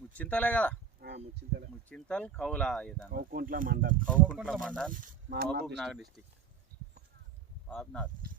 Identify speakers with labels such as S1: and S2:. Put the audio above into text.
S1: ముచ్చింతలే కదా?
S2: ముచ్చింతల.
S1: ముచ్చింతల్ కౌలా
S2: కౌకుంట్ల మండల్.
S1: కౌకుంట్ల మండల్ మహబూబ్ నగర్ డిస్టిక్. మహబూబ్ నగర్